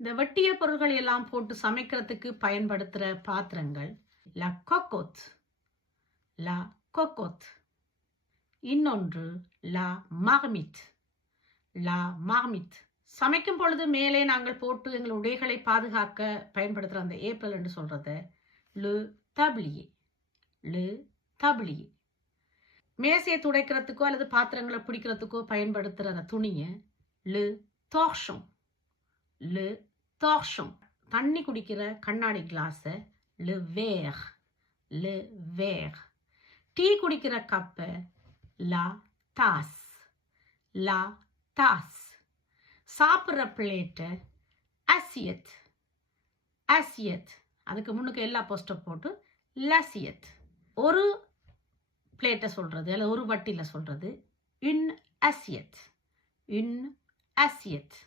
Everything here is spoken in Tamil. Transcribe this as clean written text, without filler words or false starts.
இந்த வெட்டிய பொருள்கள் எல்லாம் போட்டு சமைக்கிறதுக்கு பயன்படுத்துகிற பாத்திரங்கள் லா கொக்கோத், லா கொக்கோத். இன்னொன்று லா மார்மித், லா மார்மித். சமைக்கும் பொழுது மேலே நாங்கள் போட்டு எங்கள் உடைகளை பாதுகாக்க பயன்படுத்துகிற அந்த ஏப்ரல் என்று சொல்கிறத லு தபிளியே, லு தபிளியே. மேசையை துடைக்கிறதுக்கோ அல்லது பாத்திரங்களை பிடிக்கிறதுக்கோ பயன்படுத்துகிற அந்த துணியை லு தோஷம், லு தோஷம். தண்ணி குடிக்கிற கண்ணாடி கிளாஸை லு வேர், லு வேர். டீ குடிக்கிற கப்பை லா தாஸ், லா தாஸ். சாப்பிட்ற பிளேட்டை அசியத், அசியத். அதுக்கு முன்னுக்கு எல்லா போஸ்டர் போட்டு லசியத். ஒரு பிளேட்டை சொல்கிறது அல்லது ஒரு வட்டியில் சொல்கிறது இன் அசியத், இன் அசியத்.